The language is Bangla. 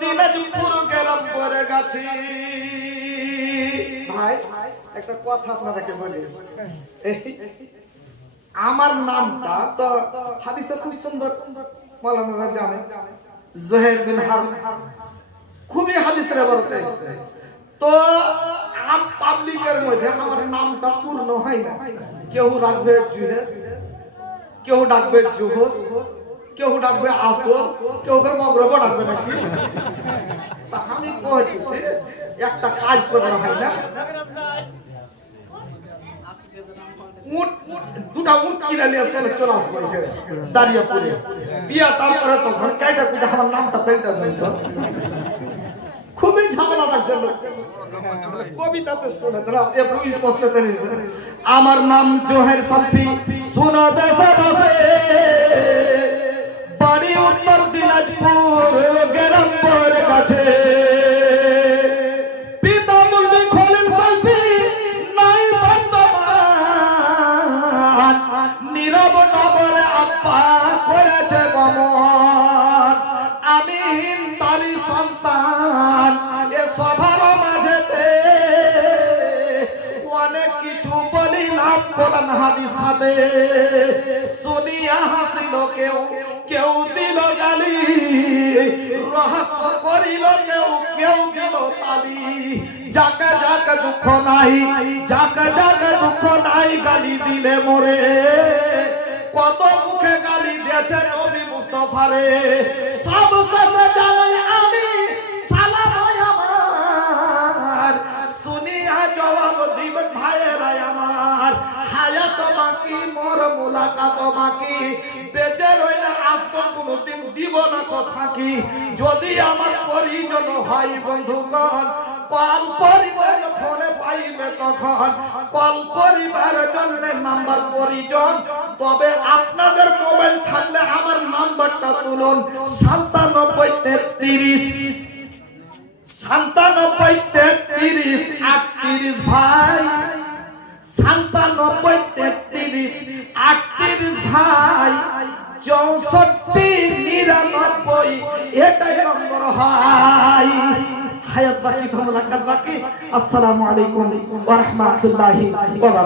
দিনাজপুর গেলাম পরে গেছি। ভাই একটা কথা আপনাদেরকে বলি, আমার নামটা তো হাদিসে খুব সুন্দর মাওলানারা জানে, জুহাইর বিন হারব, খুবই হাদিসের বরকত আছে। তো আম পাবলিকের মধ্যে আমার নামটা পূর্ণ হয় না, কেউ রাখবে জুহাইর, কেউ ডাকবে জুহর, কেউ ডাকবে আসর, কেউ মগরব ডাকবে নাকি। তা আমি কইছি একটা কাজ করা হয় না, দুটা উট কিনে নিয়ে চলে আসবে দাঁড়িয়ে পড়ে দিয়া, তারপরে তখন কাইটা কুটা আমার নামটা ফেলতে হইতো, খুবই ঝামেলার জন্য। কবিতাতে শোনা তারা একটু স্পষ্ট করে, আমার নাম জোহের সালফি, শোনা দেশে বসে, বাড়ি উত্তর দিনাজপুর গেলাম পরে কাছে। পিতা মুরবি খলিল সালফি নাই বর্তমান, নীরব নবরে আব্বা করেছে গমন। আমি তারি সন্তান, এ সবার মাঝেতে অনেক কিছু বলিলাম কোরআন হাদিস হাতে, শুনিয়া হাসিল কেউ, কেউ দিল গালি, রহস্য করিল কেউ, কেউ দিল তালি। যাকে যাকে দুঃখ নাই, যাকে যাকে দুঃখ নাই, গালি দিলে মরে। কত মুখে গালি দিয়েছে নবী মুস্তাফারে, সব শেষে জানাই আমি সালাম আমার, শুনিয়া জবাব দিবেন ভাইয়েরা আমার। হায়াত বাকি, মোর মুলাকাত বাকি, বেঁচে রইলে আসবো কোনদিন, দিব না কো ফাঁকি। যদি আমার পরিজন হয় বন্ধুগণ, কল করিবেন ফোনে পাইবে তখন, কল করিবার জন্য নাম্বার পরিজন। তবে আপনাদের মোবাইল থাকলে আমার নাম্বারটা তুলুন, 9733 9733 38 ভাই, 9733 38 ভাই, 6499 এটাই নম্বর হয়। হায়াত বাকি, ধর্ম লাগাত বাকি। আসসালামু আলাইকুম ওয়া রাহমাতুল্লাহি ওয়া বারাকাতুহু।